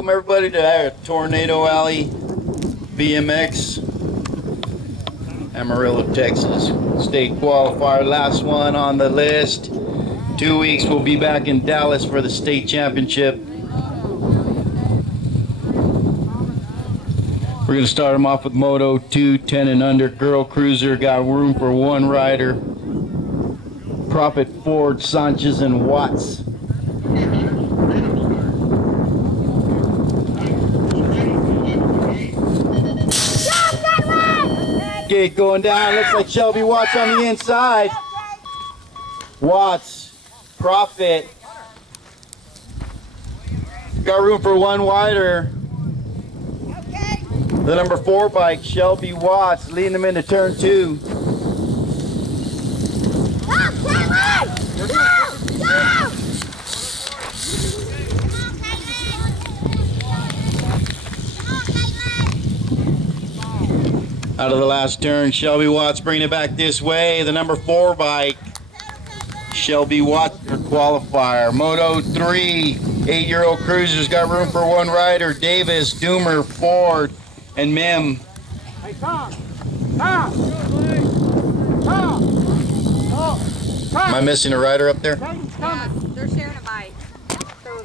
Welcome everybody to our Tornado Alley BMX, Amarillo, Texas. State qualifier, last one on the list. 2 weeks, we'll be back in Dallas for the state championship. We're going to start them off with Moto 2, 10 and under, girl cruiser, got room for one rider. Prophet, Ford, Sanchez, and Watts. Gate going down, looks like Shelby Watts on the inside. Watts, Prophet. Got room for one wider. The number 4 bike, Shelby Watts, leading them into turn 2. Out of the last turn, Shelby Watts bringing it back this way. The number 4 bike, Shelby Watts, their qualifier. Moto 3, 8-year-old cruisers, got room for one rider. Davis, Doomer, Ford, and Mim. Hey, Tom! Tom! Tom! Am I missing a rider up there? Yeah, they're sharing a bike. So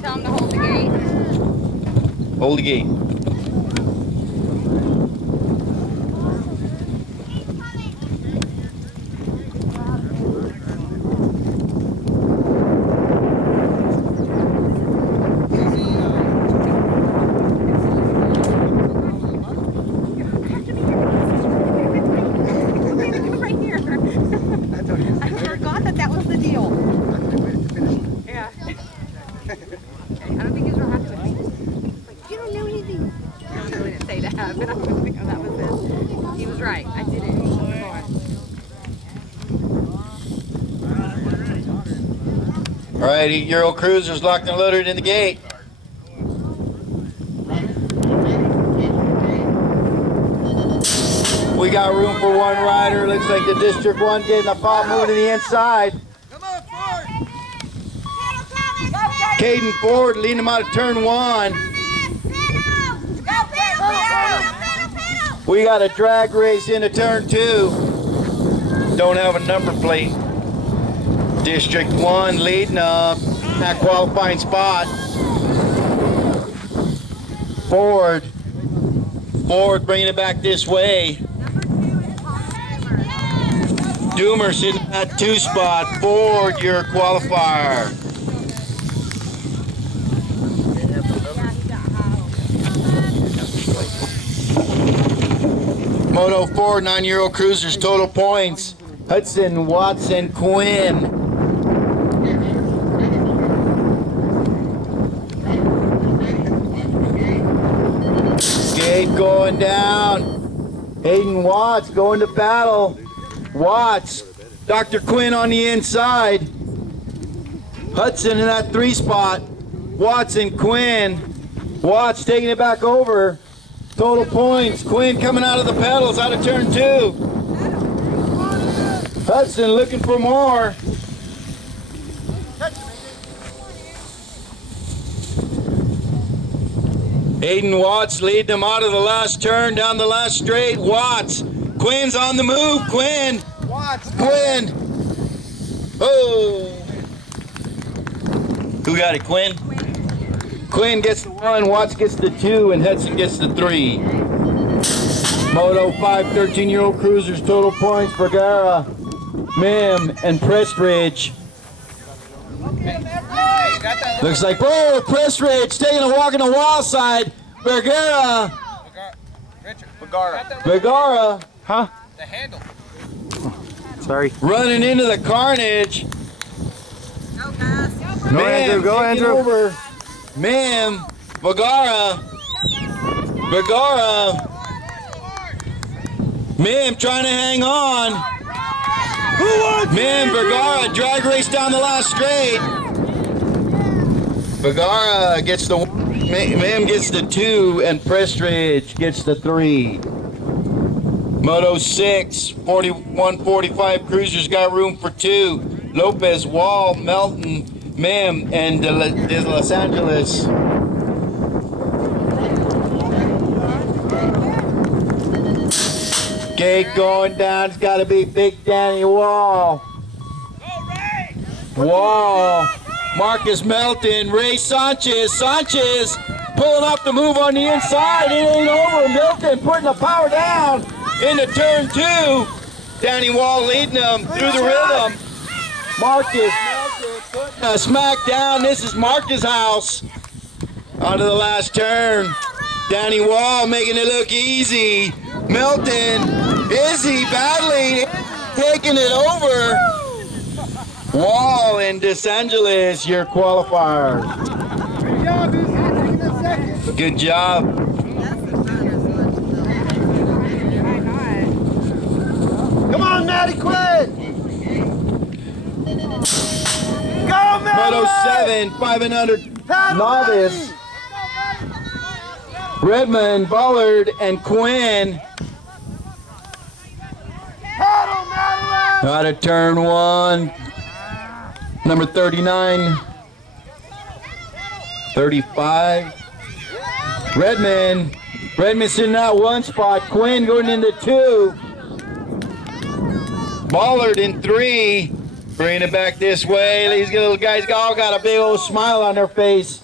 tell them to hold the gate. Hold the gate. All right, 8-year-old cruisers locked and loaded in the gate. We got room for one rider. Looks like the District 1 getting the pop moving to the inside. Come on, Ford! Caden Ford leading him out of turn 1. We got a drag race into turn 2. Don't have a number plate. District 1 leading up that qualifying spot. Ford bringing it back this way. Doomer sitting at that 2 spot. Ford, your qualifier. Moto 4, 9-year-old cruisers, total points. Hudson, Watson, Quinn. Gate going down. Hayden Watts going to battle. Watts, Dr. Quinn on the inside. Hudson in that 3 spot. Watts and Quinn. Watts taking it back over. Total points. Quinn coming out of the pedals, out of turn 2. Hudson looking for more. Hayden Watts leading them out of the last turn, down the last straight. Watts. Quinn's on the move. Quinn. Watts. Quinn. Oh. Who got it, Quinn? Quinn gets the 1, Watts gets the 2, and Hudson gets the 3. Moto 5, 13-year-old cruisers, total points, Vergara, Mim, and Prestridge. Looks like, whoa, Prestridge taking a walk on the wild side. Vergara. Vergara. Huh? The handle. Sorry. Running into the carnage. Go, Andrew. Go, Andrew. Over. Mim, Vergara, Mim trying to hang on. Mim, Vergara, drag race down the last straight. Vergara gets the, Mim gets the 2, and Prestridge gets the 3. Moto 6, 41-45 cruisers got room for 2. Lopez, Wall, Melton, Mim, and De Los Angeles. Kate going down. It's got to be Big Danny Wall. Wall. Marcus Melton. Ray Sanchez. Sanchez pulling up the move on the inside. It ain't over. Melton putting the power down into turn 2. Danny Wall leading them through the rhythm. Marcus Melton putting a smack down. This is Marcus' house. Onto the last turn. Danny Wall making it look easy. Melton, Izzy battling, taking it over. Wall and DeSangelis, your qualifiers. Good job. Come on, Maddie, quit! Go, Maddie! Moto 7, 500 novice. Redmond, Ballard, and Quinn. Out of turn 1. Number 39. 35. Redmond. Redmond's in that 1 spot. Quinn going into 2. Ballard in 3. Bringing it back this way. These little guys all got a big old smile on their face.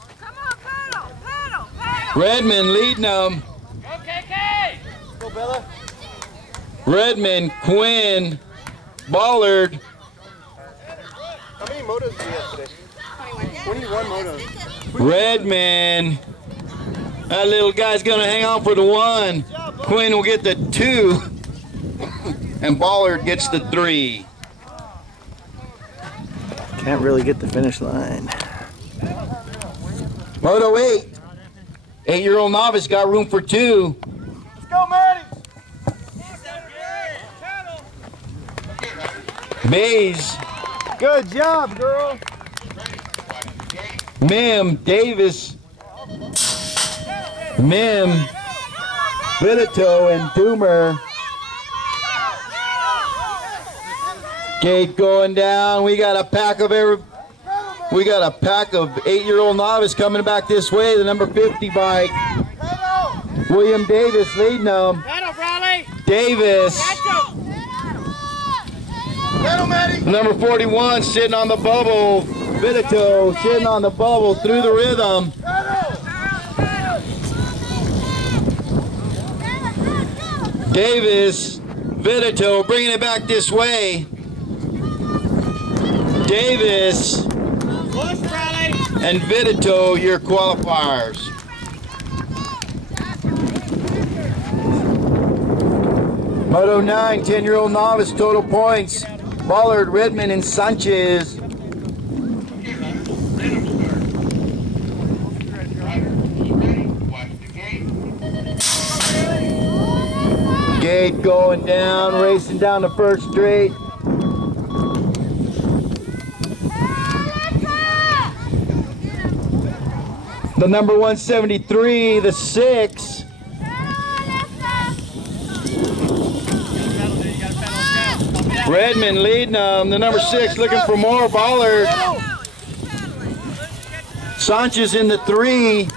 Redmond leading them. Go, Bella. Redmond, Quinn, Ballard. How many motos did you have today? 21 motos. Redmond. That little guy's gonna hang on for the 1. Quinn will get the 2. And Ballard gets the 3. Can't really get the finish line. Moto 8. 8-year-old novice got room for 2. Let's go, Maddie! Bays, Good job, girl. Mim, Davis, Mim, Vidito, and Doomer. Gate going down. We got a pack of 8-year-old novice coming back this way. The number 50 bike. William Davis leading them. Davis. Number 41 sitting on the bubble. Vidito sitting on the bubble through the rhythm. Davis, Vidito bringing it back this way. Davis and Vidito, your qualifiers. Moto 9, 10-year-old novice, total points. Ballard, Redmond, and Sanchez. Gate going down, racing down the first straight. The number 173, the 6. Redmond leading them. The number 6 looking for more. Ballard. Sanchez in the 3.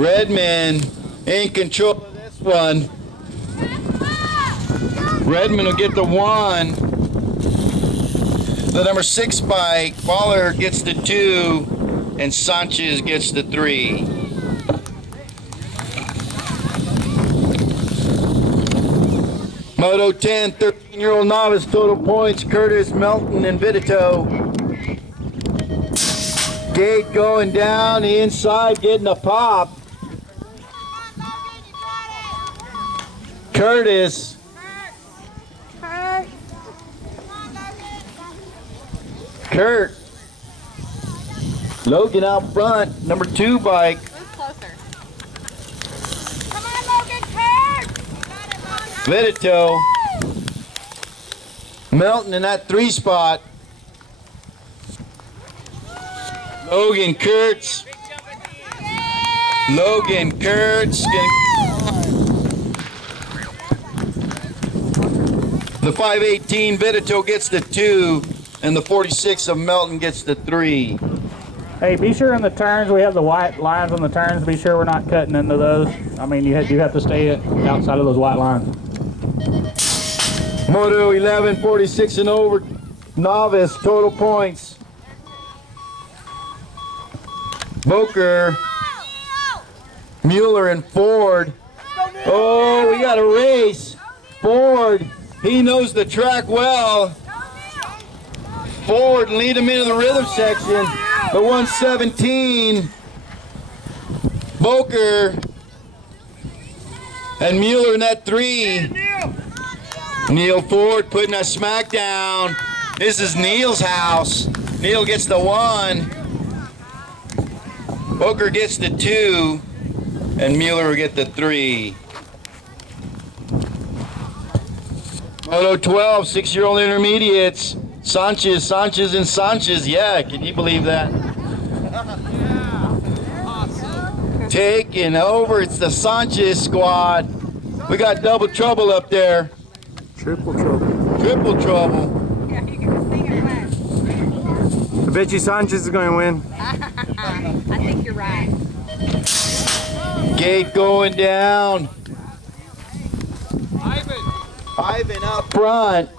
Redmond in control of this one. Redmond will get the 1. The number 6 bike. Ballard gets the 2. And Sanchez gets the 3. Moto 10, 13-year-old novice, total points, Curtis, Melton, and Vidito. Gate going down, the inside getting a pop. Curtis. Kurt. Logan out front, number 2 bike. Vidito, Melton in that 3 spot. Logan Kurtz. Logan Kurtz. The 518 Vidito gets the 2, and the 46 of Melton gets the 3. Hey, be sure in the turns, we have the white lines on the turns, be sure we're not cutting into those. I mean, you do have to stay outside of those white lines. Moto 11, 46 and over. Novice, total points. Boker, Mueller, and Ford. Oh, we got a race. Ford, he knows the track well. Ford lead him into the rhythm section. The 117. Boker and Mueller in that 3. Neil Ford putting a smackdown. This is Neil's house. Neil gets the 1. Boker gets the 2. And Mueller will get the 3. Moto 12, 6-year-old intermediates. Sanchez, and Sanchez. Yeah, can you believe that? Taking over. It's the Sanchez squad. We got double trouble up there. Triple trouble. Triple trouble. Yeah, you can sing it last. I bet you Sanchez is going to win. I think you're right. Gate going down. Ivan up front.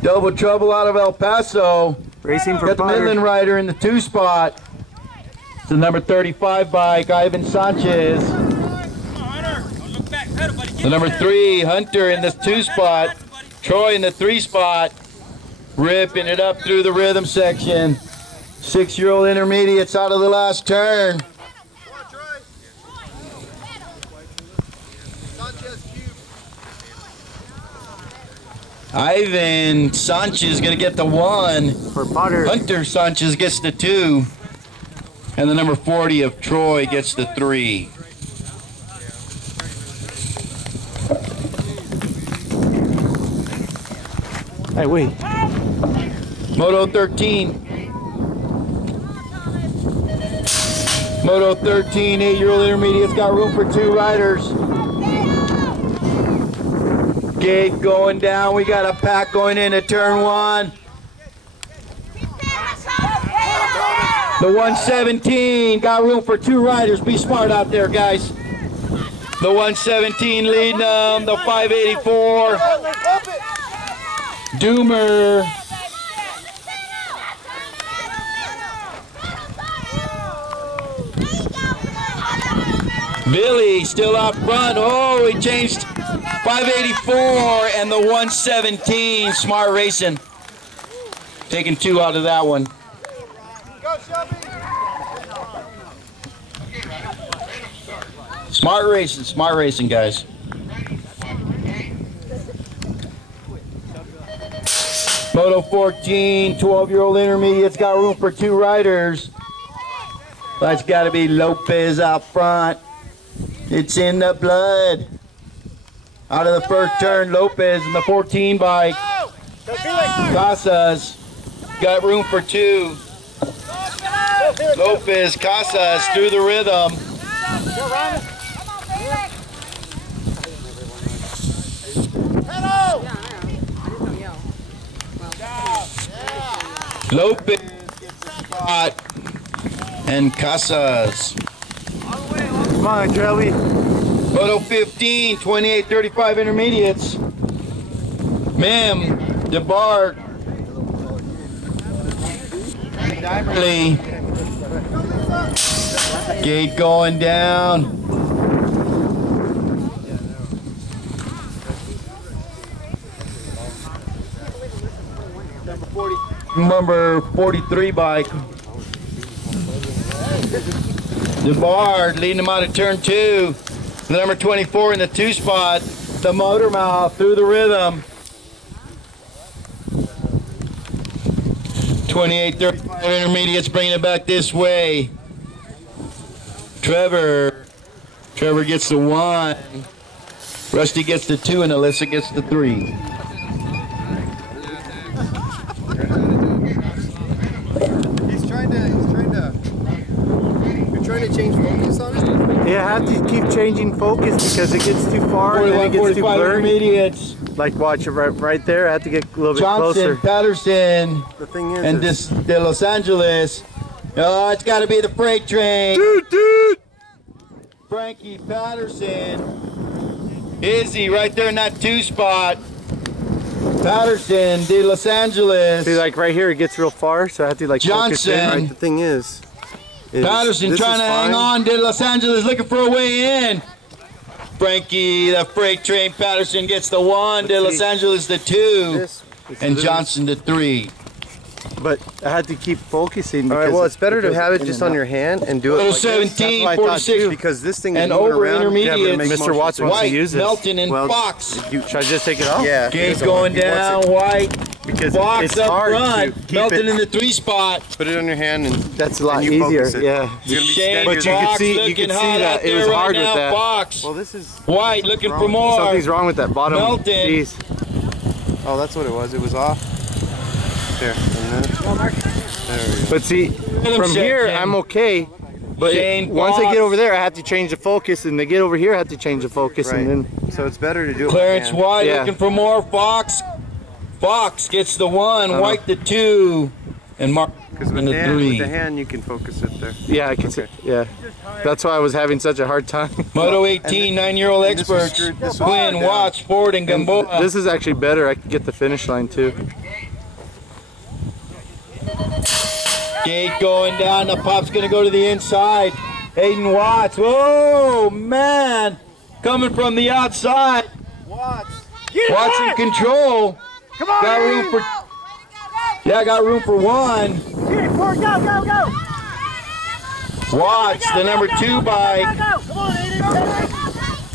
Double trouble out of El Paso. Racing for Got the Potter. Midland rider in the 2 spot. It's the number 35 bike, Ivan Sanchez. The number 3, Hunter in the 2 spot. Troy in the 3 spot. Ripping it up through the rhythm section. 6-year-old intermediates out of the last turn. Ivan Sanchez is going to get the 1. For Potter. Hunter Sanchez gets the 2. And the number 40 of Troy gets the 3. Hey, wait. Moto 13. Moto 13, 8-year-old intermediates got room for 2 riders. Gate going down. We got a pack going into turn 1. The 117 got room for 2 riders. Be smart out there, guys. The 117 leading them. The 584. Doomer. Billy still out front. Oh, he changed 584 and the 117. Smart racing. Taking 2 out of that one. Smart racing, guys. Moto 14, 12-year-old intermediates got room for 2 riders. That's got to be Lopez out front. It's in the blood. Out of the first turn, Lopez in the 14 bike. Casas got room for 2. Lopez, Casas through the rhythm. Lopez gets the spot and Casas. Come on, Charlie. Moto 15, 28-35 intermediates. Mem, DeBart, Dimerly. Gate going down. Number 43 bike. DeBard leading him out of turn 2. The number 24 in the 2 spot. The motor mouth through the rhythm. 28-35 intermediates bringing it back this way. Trevor gets the 1. Rusty gets the 2 and Alyssa gets the 3. You're trying to change focus on it? Yeah, I have to keep changing focus because it gets too far and then it gets too 45 blurry. intermediates. Like watch it right there. I have to get a little bit Johnson, closer. Patterson, The thing is, and de Los Angeles. Oh, it's got to be the freight train. Dude. Frankie Patterson. Izzy right there in that 2 spot. Patterson, de Los Angeles. See, like right here, it gets real far, so I have to like focus in. Johnson. right, the thing is Patterson this trying is to hang fine. on. De Los Angeles looking for a way in. Frankie, the freight train. Patterson gets the 1. De Los Angeles the 2. This, And Johnson the 3. But I had to keep focusing. all right, well, it's better to goes have it in just and on out. your hand and do it Little like this. 17, That's what I thought 46. too. Because this thing is And moving over around. intermediates. Yeah, but it makes Mr. Watts wants to White, use this. Melton, and Well, Fox. Should I just take it off? Yeah. Gage going down. White, Because Fox it's up hard front. to keep Melton it. in the 3 spot. Put it on your hand and That's a lot and you easier. focus it. Yeah. It's gonna be Shane steady. But you could Fox see- you looking could see hot that out it was there hard right with now. that. Fox. Well, this is. White looking for wrong. more. Something's wrong with that bottom Melton. piece. Oh, that's what it was. It was off. There. And then, there we go. But see, from here section. I'm okay. But Shane once I Fox. get over there, I have to change the focus, and they get over here, I have to change the focus, Right. and then So it's better to do it. Clarence by hand. White Yeah. looking for more. Fox. Fox gets the 1. White the 2. And Mark Because in with, the the hand, 3. with the hand, you can focus it there. yeah, I can see. Yeah, that's why I was having such a hard time. Moto 18, 9-year-old and this was experts. screwed- this was Quinn, screwed down. Watts, Ford, and Gamboa. This is actually better. I can get the finish line too. Gate going down. The pop's going to go to the inside. Hayden Watts. Whoa, man. Coming from the outside. Watts in control. Come on, Got room for. Yeah, got room for 1. Go. Watts, the number 2 bike. Come on, Aiden.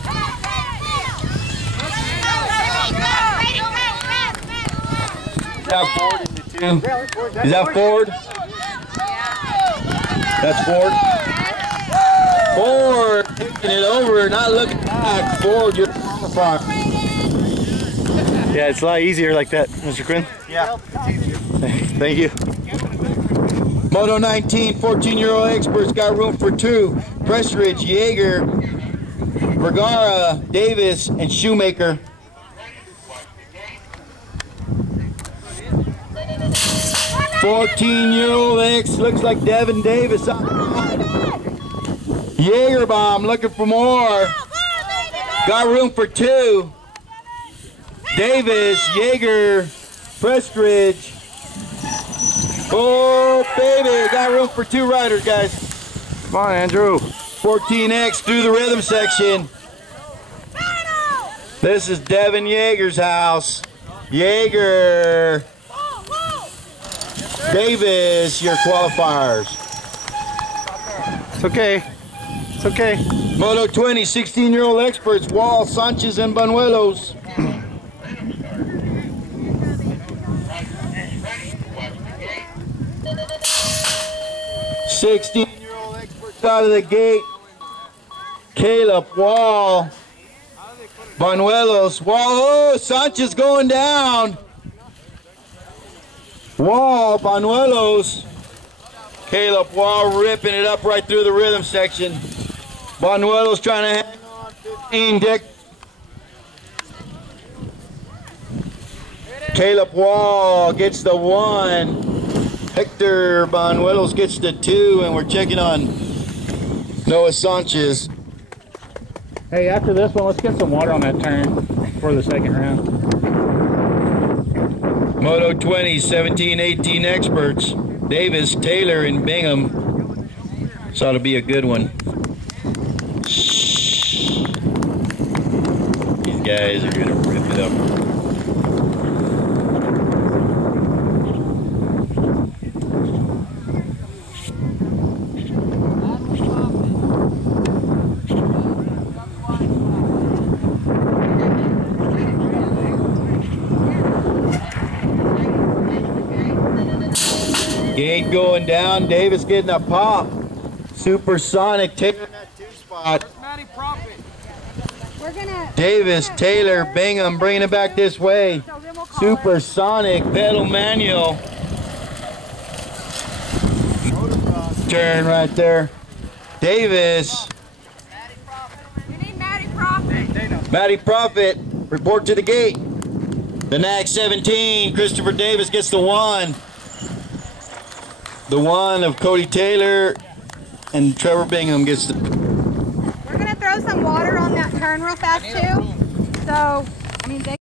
Is that Ford in the 2? Is that Ford? That's Ford. Ford taking it over, not looking back. Ford, you're far. Yeah, it's a lot easier like that, Mr. Quinn. Yeah. Thank you. Moto 19, 14-year-old experts got room for 2. Prestridge, Yeager, Vergara, Davis, and Shoemaker. "14-year-old X looks like Devin Davis. Jaegerbomb looking for more. Got room for 2. Davis, Yeager, Prestridge. Oh, baby, got room for 2 riders, guys. Come on, Andrew. 14X through the rhythm section. This is Devin Yeager's house. Yeager. Davis, your qualifiers. It's okay. It's okay. Moto 20, 16-year-old experts, Wall, Sanchez, and Banuelos. "16-year-old experts out of the gate. Caleb, Wall, Banuelos, Wall, oh, Sanchez going down. Wall, Banuelos, Caleb Wall ripping it up right through the rhythm section. Banuelos trying to hang on, 15 Dick. Caleb Wall gets the 1. Hector Banuelos gets the 2, and we're checking on Noah Sanchez. Hey, after this one, let's get some water on that turn for the second round. Moto 20, 17, 18 experts. Davis, Taylor, and Bingham. This ought to be a good one. These guys are going to rip it up. Gate going down. Davis getting a pop. Supersonic taking that 2 spot. We're gonna. Davis, Taylor, Bingham bringing it back this way. So then we'll call it. Supersonic pedal manual. Turn right there. Davis, We need Matty Profit. Matty Profit, report to the gate. The NAC 17, Christopher Davis gets the one. The one of Cody Taylor, and Trevor Bingham gets the... We're gonna throw some water on that turn real fast too. So, I mean, they